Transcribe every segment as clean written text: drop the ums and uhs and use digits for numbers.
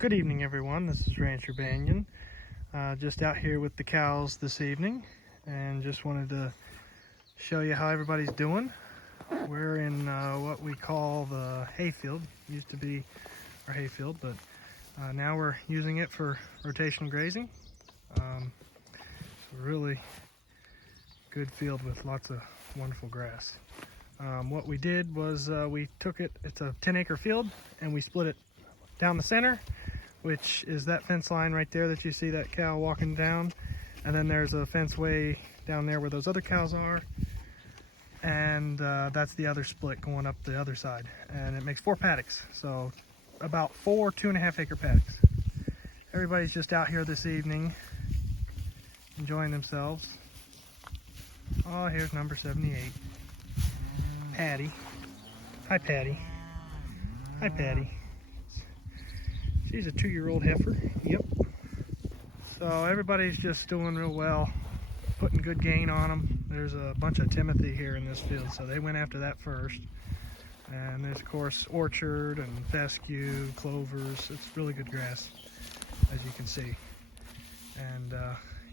Good evening, everyone. This is Rancher Banyon. Just out here with the cows this evening, and just wanted to show you how everybody's doing. We're in what we call the hayfield. Used to be our hayfield, but now we're using it for rotational grazing. Really good field with lots of wonderful grass. What we did was we took it, it's a 10-acre field, and we split it down the center, which is that fence line right there that you see that cow walking down, and then there's a fence way down there where those other cows are, and that's the other split going up the other side, and it makes 4 paddocks, so about 4 2.5-acre paddocks. Everybody's just out here this evening enjoying themselves. Oh, here's number 78, Patty. Hi, Patty. Hi, Patty. She's a 2-year-old heifer. Yep. So everybody's just doing real well, putting good gain on them. There's a bunch of Timothy here in this field, so they went after that first. And there's, of course, orchard and fescue, clovers. It's really good grass, as you can see. And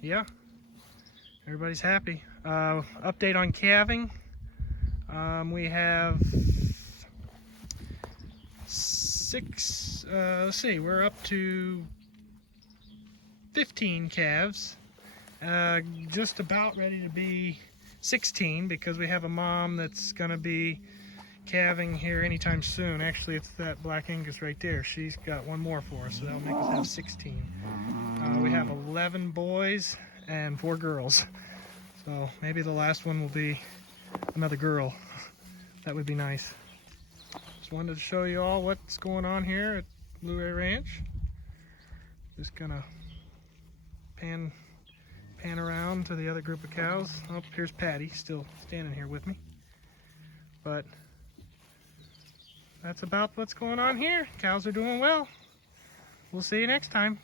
yeah, everybody's happy. Update on calving. We have 6, let's see, we're up to 15 calves, just about ready to be 16 because we have a mom that's going to be calving here anytime soon. Actually, it's that Black Angus right there. She's got one more for us, so that'll make us have 16. We have 11 boys and 4 girls, so maybe the last one will be another girl. That would be nice. Just wanted to show you all what's going on here at Blue Ray Ranch. Just gonna pan around to the other group of cows. Oh, here's Patty still standing here with me. But that's about what's going on here. Cows are doing well. We'll see you next time.